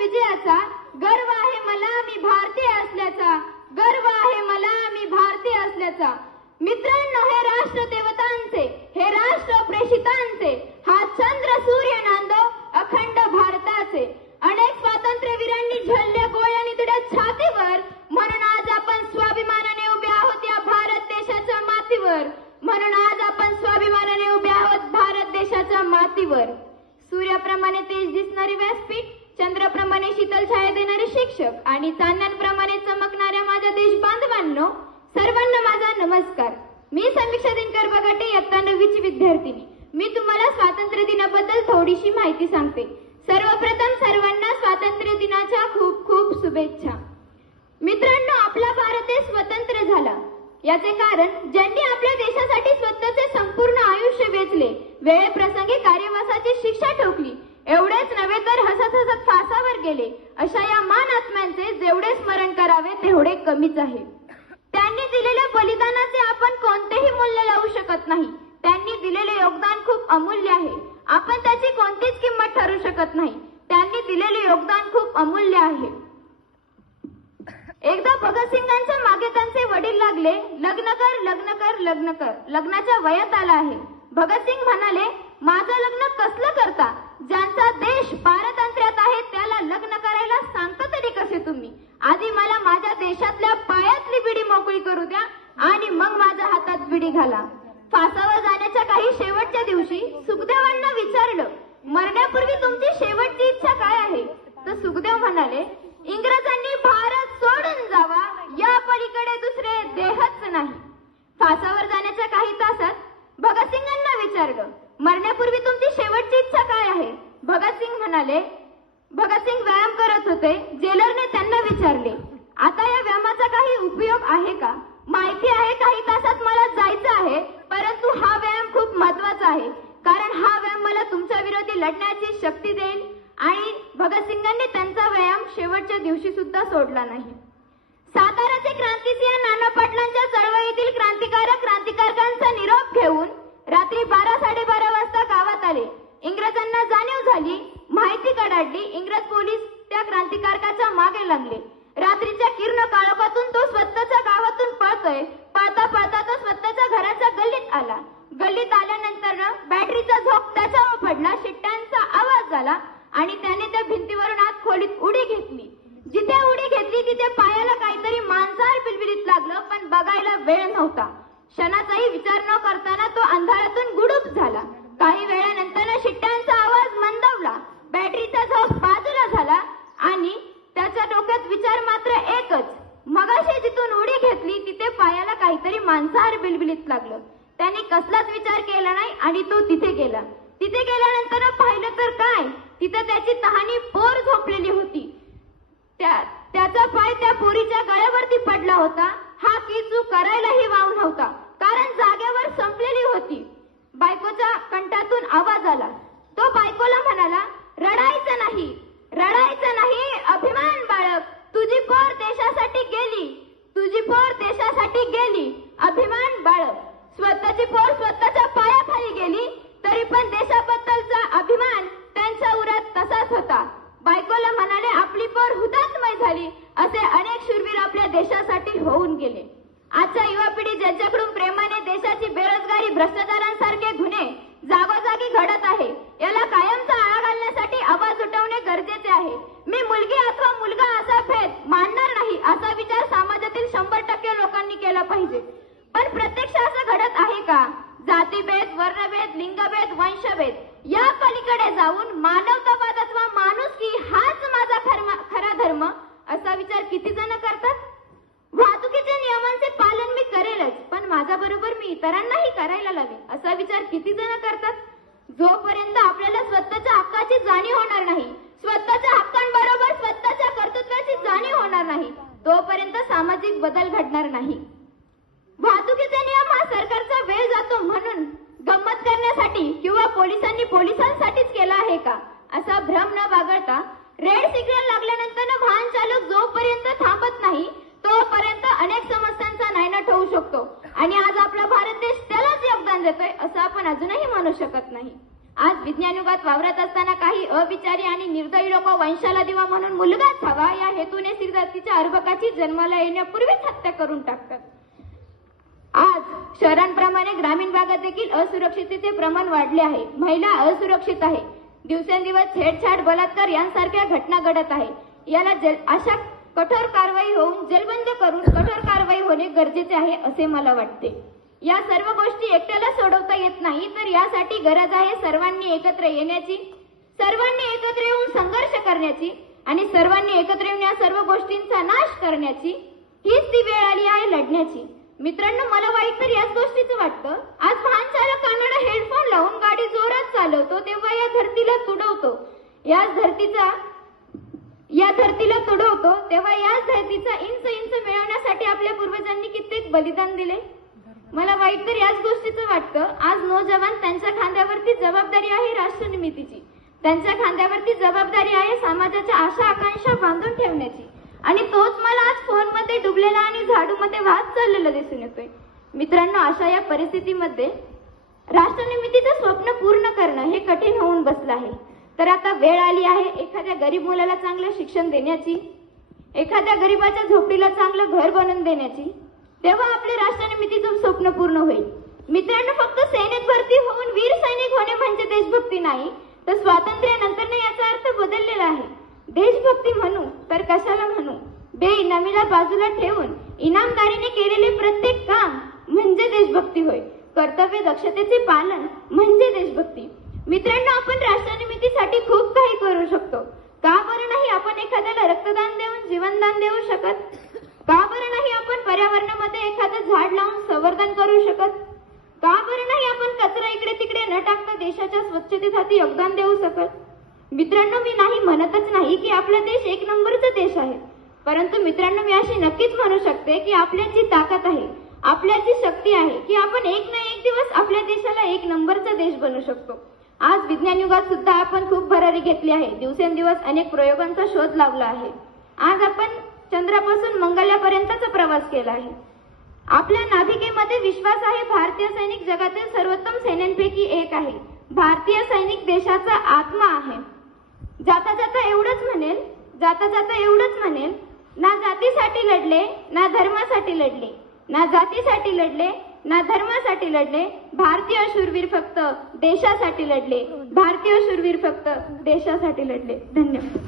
विजयाचा गर्व आहे मला मी भारतीय असल्याचा, गर्व आहे मला मी भारतीय असल्याचा। मित्रांनो, हे राष्ट्र देवतांचे, हे राष्ट्र प्रेषितांचे, हा चंद्र सूर्य नांदो अखंड भारताचे। अनेक स्वातंत्र्यवीरांनी झेलल्या गोळ्या नितड्या छातीवर, म्हणून आज आपण स्वाभिमानाने उभे आहोत या भारत देशाच्या मातीवर, म्हणून आज आपण स्वाभिमानाने उभे आहोत भारत देशाच्या मातीवर। सूर्याप्रमाणे तेज दिसणारे व्यासपीठ, चंद्राप्रमाणे शीतल छाया देणारे शिक्षक आणि चांदण्याप्रमाणे चमकणाऱ्या माझ्या देश बांधवांनो, सर्वांना माझा नमस्कार। मी समीक्षा दिनकर बगाटे, इयत्ता 9वीची विद्यार्थिनी। मी तुम्हाला स्वातंत्र्य दिनाबद्दल थोडीशी माहिती सांगते। सर्वप्रथम सर्वांना स्वातंत्र्य दिनाच्या खूप खूप शुभेच्छा। मित्रांनो, आपला भारत देश स्वतंत्र झाला याचे कारण ज्यांनी आपल्या देशासाठी स्वतःचे संपूर्ण आयुष्य वेचले, वेळेप्रसंगी कार्यवासाची शिक्षा ठोकली, एवढेच नव्हे तर हसत हसत फासावर गेले, अशा या महान आत्म्यांचे जेवढे स्मरण करावे तेवढे कमीच आहे। त्यांनी दिलेल्या बलिदानाचे आपण कोणतेही मूल्य लावू शकत नाही। त्यांनी दिलेले योगदान खूप अमूल्य आहे, आपण त्याची कोणतीच किंमत ठरवू शकत नाही। त्यांनी दिलेले योगदान खूप अमूल्य आहे। एकदा भगतसिंगांच्या मागे त्यांचे वडील लागले, लग्न कर लग्न कर लग्न कर, लग्नाच्या वयात आला आहे। भगतसिंग म्हणाले, माझं लग्न कसलं करता, ज्यांचा देश पारतंत्र्यात आहे त्याला लग्न करायला सांगता तरी कसे तुम्ही? आधी मला माझ्या देशातल्या पायातली बिडी मोकळी करू द्या आणि मग माझ्या हातात बिडी घाला। फासावर जाण्याच्या काही शेवटच्या दिवशी सुखदेवांना विचारलं, मरण्यापूर्वी तुमची शेवटची इच्छा काय आहे? तर सुखदेव म्हणाले, इंग्रजांनी भारत सोडून जावा, या पलीकडे दुसरे देहच नाही। फासावर जाण्याच्या काही तासात भगतसिंगांना विचारलं, मरण्यापूर्वी तुमची शेवटची इच्छा काय आहे? भगतसिंग म्हणाले, भगतसिंग व्यायाम करत होते। जेलरने त्यांना विचारले, आता या व्यायामाचा काही उपयोग आहे का? माहिती आहे काही तासात मला जायचं आहे, परंतु हा व्यायाम खूप महत्वाचा आहे, कारण हा व्यायाम मला तुमच्या विरोधी लढण्याची शक्ती देईल। आणि भगतसिंगांनी त्यांचा व्यायाम शेवटच्या दिवशी सुद्धा सोडला नाही। साताराचे क्रांतिसिंह नाना पाटलांच्या चळवळीतील क्रांतिकारकांचा निरोप घेऊन रात्री 12-12:30 वाजता गावात आले। इंग्रजांना जाणीव झाली, माहिती कडाडली, इंग्रज पोलीस त्या क्रांतिकारकाच्या मागे लागले। रात्रीच्या किरण काळोखातून तो स्वतःच्या गावातून पळतोय, पळता पळता तो स्वतःच्या घराच्या गल्लीत आला। गल्लीत आल्यानंतर बॅटरीचा झोक त्याच्यावर पडला, शिट्ट्यांचा आवाज झाला आणि त्याने त्या भिंतीवरून आत खोलीत उडी घेतली। जिथे उडी घेतली तिथे पायाला काहीतरी मांसाहार बिलबिलीत लागलं, पण बघायला वेळ नव्हता। क्षणाचाही विचार न करताना तो अंधारातून गुडूप झाला। काही वेळानंतर शिट्ट्यांचा आवाज मंदावला, बॅटरीचा झोक बाजूला झाला आणि त्याच्या डोक्यात विचार मात्र एकच, मगाशी जिथून उडी घेतली तिथे पायाला काहीतरी मांसाहार बिलबिलीत लागलं। त्याने कसलाच विचार केला नाही आणि तो तिथे गेला। तिथे गेल्यानंतर पाहिलं तर काय, तिथे त्याची तहानी पोर झोपलेली होती। त्याचा पाय त्या पोरीच्या गळ्यावरती पडला होता। हा किचू करायलाही वाव नव्हता, कारण जागेवर संपलेली होती। बायकोच्या कंठातून आवाज आला, तो बायकोला म्हणाला, रडायचं नाही, रडायचं नाही, अभिमान बाळग, तुझी पोर देशासाठी गेली, तुझी पोर देशासाठी गेली, अभिमान बाळग। स्वतःची पोर स्वतःच्या पायाखाली गेली तरी पण देशाबद्दलचा अभिमान त्यांच्या उरात तसाच होता। बायकोला म्हणाले, आपली पोर हुतात्मय झाली, असे अनेक शूरवीर आपल्या देशासाठी होऊन गेले। आजच्या युवा पिढी ज्यांच्याकडून प्रेमाने देशाची बेरोजगारी, भ्रष्टाचारांसारखे गुन्हे जागोजागी घडत आहे, याला कायमचा आळा घालण्यासाठी आवाज उठवणे गरजेचे आहे। मी मुलगी अथवा मुलगा असा भेद मानणार नाही, असा विचार समाजातील 100% लोकांनी केला पाहिजे। पण प्रत्यक्ष असं घडत आहे का? जातीभेद, वर्णभेद, लिंगभेद, वंशभेद या पलीकडे जाऊन मानवतावाद अथवा माणुसकी हाच माझा खरा धर्म असा विचार किती जण करतात? वाहतुकीच्या नियमांचे पालन मी करेलच, पण माझ्याबरोबर मी इतरांनाही करायला लावेल असा विचार किती जण करतात? जोपर्यंत आपल्याला स्वतःच्या हक्काची जाणीव होणार नाही, स्वतःच्या हक्कांबरोबर स्वतःच्या कर्तृत्वाची जाणीव होणार नाही, तोपर्यंत सामाजिक बदल घडणार नाही। वाहतुकीचे नियम हा सरकारचा वेळ जातो म्हणून गंमत करण्यासाठी किंवा पोलिसांनी पोलिसांसाठीच केला आहे का असा भ्रम न बाळगता रेड सिग्नल लागल्यानंतर वाहन चालक जोपर्यंत थांबत नाही तोपर्यंत अनेक समस्यांचा नायनाट होऊ शकतो आणि आज आपला भारत देश त्यालाच योगदान देतोय असं आपण अजूनही म्हणू शकत नाही। आज विज्ञान युगात वावरत असताना काही अविचारी आणि निर्दयी लोक वंशाला दिवा म्हणून मुलगाच हवा या हेतूने स्त्रीजातीच्या अर्भकाची जन्माला येण्यापूर्वीच हत्या करून टाकतात. आज शहरांप्रमाणे ग्रामीण भागात देखील असुरक्षिततेचे प्रमाण वाढले आहे. महिला असुरक्षित आहे. दिवसेंदिवस छेडछाड, बलात्कार यांसारख्या घटना घडत आहे. याला अशा कठोर कारवाई होऊन जेलबंद करून कठोर कारवाई होणे गरजेचे आहे असे मला वाटते. या सर्व गोष्टी एकट्याला सोडवता येत नाही, तर यासाठी गरज आहे सर्वांनी एकत्र येण्याची, सर्वांनी एकत्र येऊन संघर्ष करण्याची आणि सर्वांनी एकत्र येऊन या सर्व गोष्टींचा नाश करण्याची. हीच ती वेळ आली आहे लढण्याची. मित्रांनो, मला वाईट तर याच गोष्टीचं वाटतं. आज वाहन चालक कानाला हेडफोन लावून गाडी जोरात चालवतो तेव्हा या धरतीला तुडवतो. या धरतीला तुडवतो तेव्हा याच धरतीचा इंच इंच मिळवण्यासाठी आपल्या पूर्वजांनी कित्येक बलिदान दिले. मला वाईट तर याच गोष्टीचं वाटतं. आज नौजवान त्यांच्या खांद्यावरती जबाबदारी आहे राष्ट्रनिर्मितीची, त्यांच्या खांद्यावरती जबाबदारी आहे समाजाच्या आशा आकांक्षा बांधून ठेवण्याची, आणि तोच मला आज फोनमध्ये डुबलेला आणि झाडूमध्ये वाहत चाललेला दिसून येतोय. मित्रांनो, अशा या परिस्थितीमध्ये राष्ट्रनिर्मितीचं स्वप्न पूर्ण करणं हे कठीण होऊन बसलं आहे. तर आता वेळ आली आहे एखाद्या गरीब मुलाला चांगलं शिक्षण देण्याची, एखाद्या गरीबाच्या झोपडीला चांगलं घर बनवून देण्याची. तेव्हा आपले राष्ट्रनिर्मितीचं स्वप्न पूर्ण होईल. मित्रांनो, फक्त सैनिक भरती होऊन वीर सैनिक होणे म्हणजे देशभक्ती नाही, तर स्वातंत्र्यानंतर याचा अर्थ बदललेला आहे. देशभक्ती म्हणू तर कशाला म्हणू, बेइनामीला बाजूला ठेवून इनामदारीने केलेले प्रत्येक काम म्हणजे देशभक्ती होय. कर्तव्य दक्षतेचे पालन म्हणजे देशभक्ती. मित्रांनो, आपण राष्ट्रनिर्मितीसाठी खूप काही करू शकतो. का बरं नाही आपण एखाद्याला रक्तदान देऊन जीवनदान देऊ शकत? का बरं नाही आपण पर्यावरणामध्ये एखादं झाड लावून संवर्धन करू शकत? का बरं नाही आपण कचरा इकडे तिकडे न टाकता देशाच्या स्वच्छतेसाठी योगदान देऊ शकत? मित्रांनो, मी नाही म्हणतच नाही की आपला देश एक नंबरचा देश आहे, परंतु मित्रांनो, मी अशी नक्कीच म्हणू शकते की आपल्यात जी ताकद आहे, आपल्यात जी शक्ती आहे की आपण एक ना एक दिवस आपल्या देशाला एक नंबरचा देश बनवू शकतो. आज विज्ञान युगात सुद्धा आपण खूप भरारी घेतली आहे. दिवसेंदिवस अनेक प्रयोगांचा शोध लावला आहे. आज आपण चंद्रापासून मंगळापर्यंतचा प्रवास केला आहे. आपल्या नाभिकेमध्ये विश्वास आहे. भारतीय सैनिक जगातील सर्वोत्तम सैन्यांपैकी एक आहे. भारतीय सैनिक देशाचा आत्मा आहे. जाता जाता एवढंच म्हणेल, ना जातीसाठी लढले, ना धर्मासाठी लढले, ना जातीसाठी लढले, ना धर्मासाठी लढले. भारतीय शूरवीर फक्त देशासाठी लढले. भारतीय शूरवीर फक्त देशासाठी लढले. धन्यवाद.